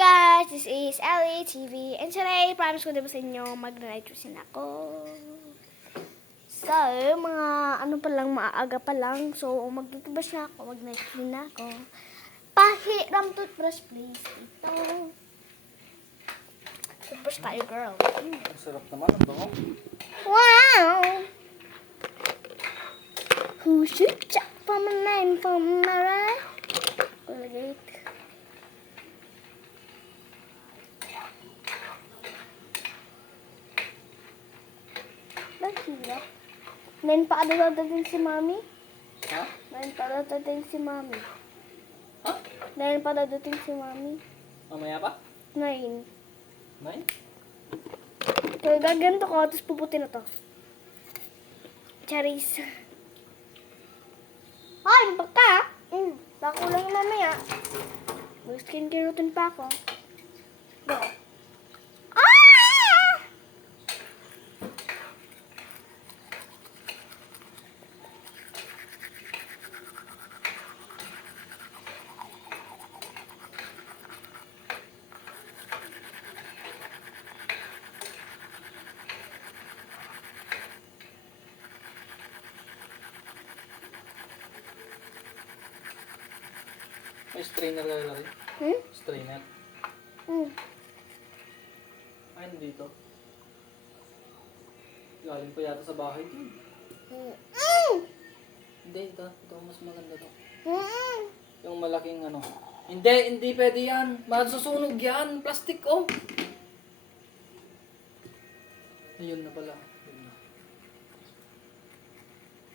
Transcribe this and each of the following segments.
guys! This is Ellie TV and today, promise ko diba sa inyo, mag-nitrosin ako. So, mga ano pa lang, maaga pa lang. So, mag-toothbrush na ako, mag-nitrosin na ako. Pahiram toothbrush please. Ito. Toothbrush tayo, girl. Ang sarap naman, ang bango. Wow! Who should check from a name from my right? Colgate. Bakit? Ngayon pa dadating si Mami? Ha? Ngayon pa dadating si Mami. Ha? Ngayon pa dadating si Mami. Mamaya pa? Ngayon. May? So, gaganto ko, tapos puputi na to. Charis. Ay, baka! Bako lang yung mamaya. Mag-skincare routine pa ako. Go. Ah! May strainer ka rin. Hmm? Strainer. Ay, nandito. Galing pa yata sa bahay din. Hindi, ito. Ito mas maganda to. Yung malaking ano. Hindi pwede yan. Masusunog yan. Plastic, oh. Ayun na pala. Ayun na.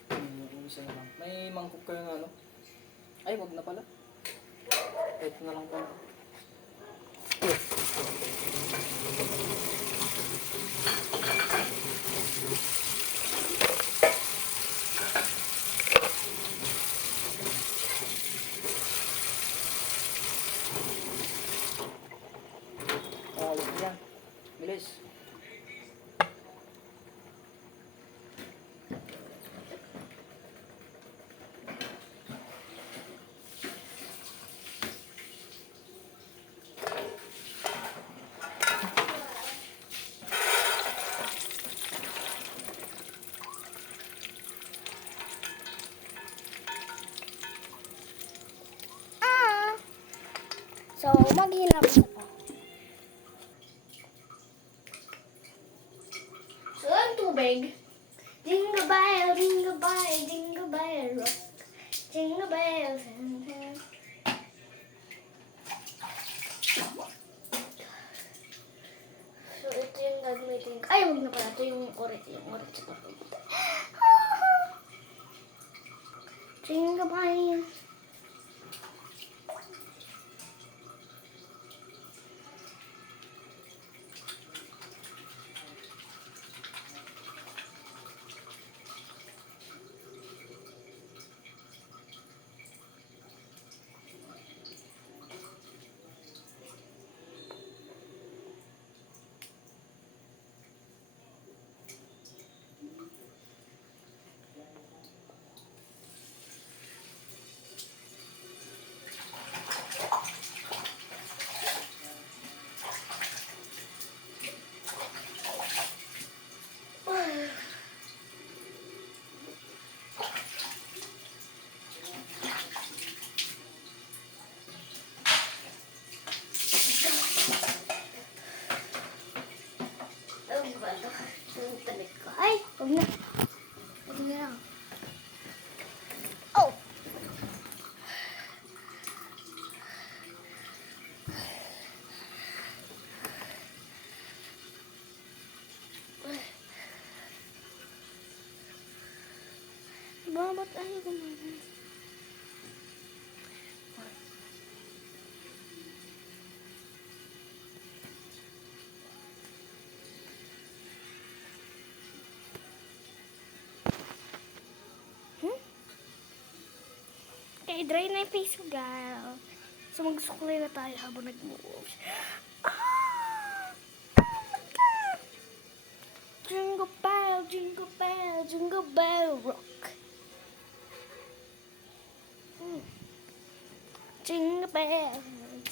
Ayun yung isa na lang. May mangkok kayo nga, ano? Ay, wag na pala. Ito na lang pala. Alis na yan. Bilis. So, maghihilap ako. So, ang tubig. Jingle bell, jingle bell, jingle bell rock. Jingle bells. So, ito yung gagamitin ko. Ay, huwag na pala. Ito yung orange. Yung orange ito. Jingle bell. Ay, huwag na. Huwag na lang. Oh! Ba't ayaw gumagana? Okay, dry na yung face ko, girl. So, magsukulay na tayo habang nag-move. Ah! Jingle bell, jingle bell, jingle bell rock. Jingle bell,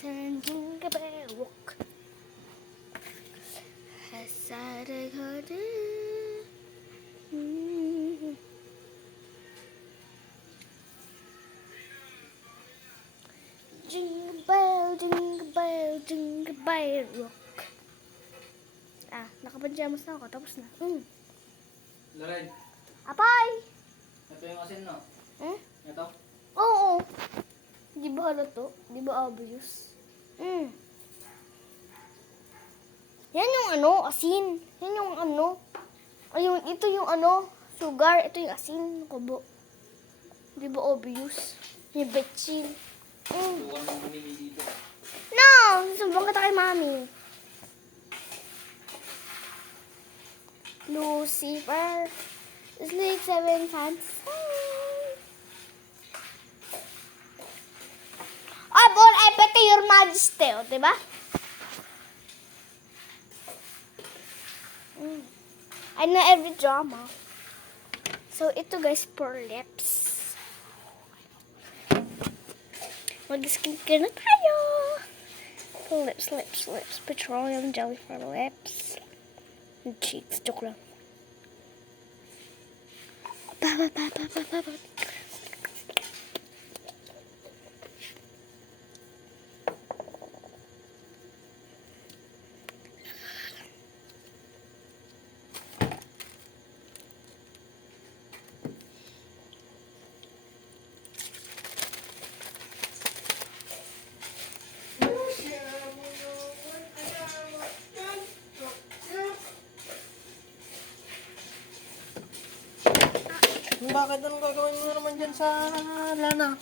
jingle bell walk. Hasada kada. Jingle bell, jingle bell rock. Nakapajamas na ako. Tapos na. Loren, Apay! ito yung asin, no? Hmm? Ito? Oo. Di ba halato? Di ba obvious? Yan yung ano, asin. Yan yung ano. Ayun, ito yung ano, sugar. Ito yung asin, kubo. Di ba obvious? Yung betchin. Sugar ng bumili dito. No! Sumbang kita kay mami. Lucifer. Snake 7 fans. Bon, I pete your majesty. O, diba? I know every drama. So, ito guys, for lips. Mag-skincare na tayo. For lips, lips, lips. Petroleum jelly for lips. And cheeks. Joke lang. Ba. Bakit anong gagawin mo naman dyan sa lana?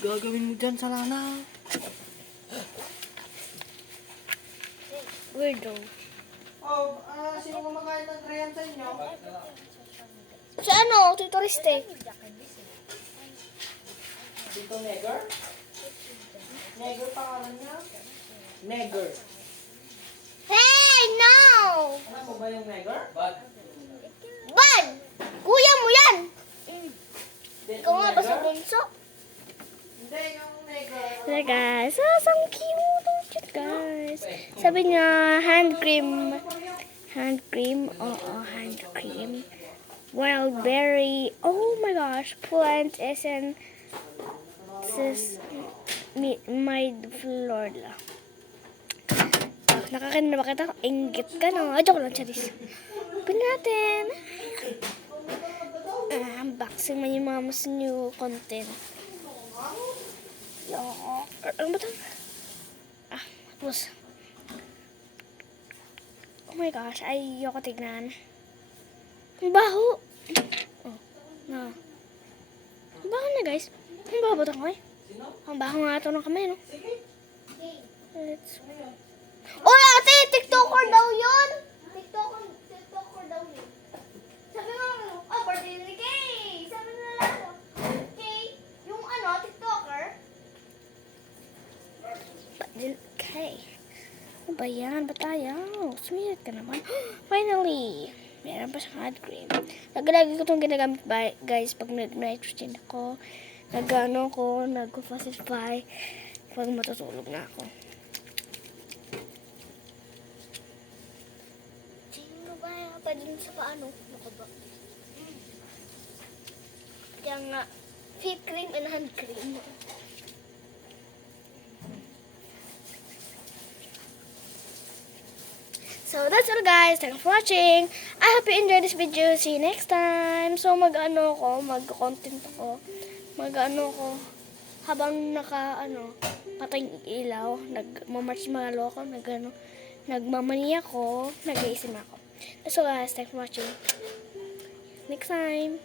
Gagawin mo dyan sa lana? Weirdo. Sino kumakain ng Korean sa inyo? Sa ano? Tutoriste. Dito Neger? Neger pangalan niya? Neger. Hey, no! Alam mo ba yung Neger? Bad. Bad! Kuya mo yan! Ikaw nga ba sa bunso? Hindi, yung Neger. Hey guys, so cute. Oh, cute guys. Sabi niya, hand cream. Hand cream. Oo, hand cream. Wild berry. Oh my gosh. Plant essence. Made Florida. Nakakain na ba kita? Inggit ka na. Joke lang, charis. Open natin. Unboxing mo yung mama's new content. Ano ba ito? Tapos. Oh my gosh, ayoko tignan. Ang baho. Ang baho na guys. Ang baho ba ito kamay? Ang baho nga ito ng kamay, no? Oy, ate! TikToker daw yun! TikToker daw yun. Sabi nga ano, birthday ni Kay! Sabi na lang ako, Kay, yung ano, TikToker. Kay. Ano ba yan? Ba't ayaw? Sumirat ka naman. Finally! Meron pa siyang hand cream. Lagi ko itong ginagamit guys pag nag-nitrogen ako. Nag-ano ko, nag-pacify pag matutulog na ako. Pa din sa paano? Ano ba? Kaya nga, feet cream and hand cream. So, that's all guys. Thanks for watching. I hope you enjoyed this video. See you next time. So, mag-content ako. Ko. Habang patay yung ilaw, nagmamarch mga loko, nagmamani ako, nag-iisim ako. So guys, thanks for watching. Next time.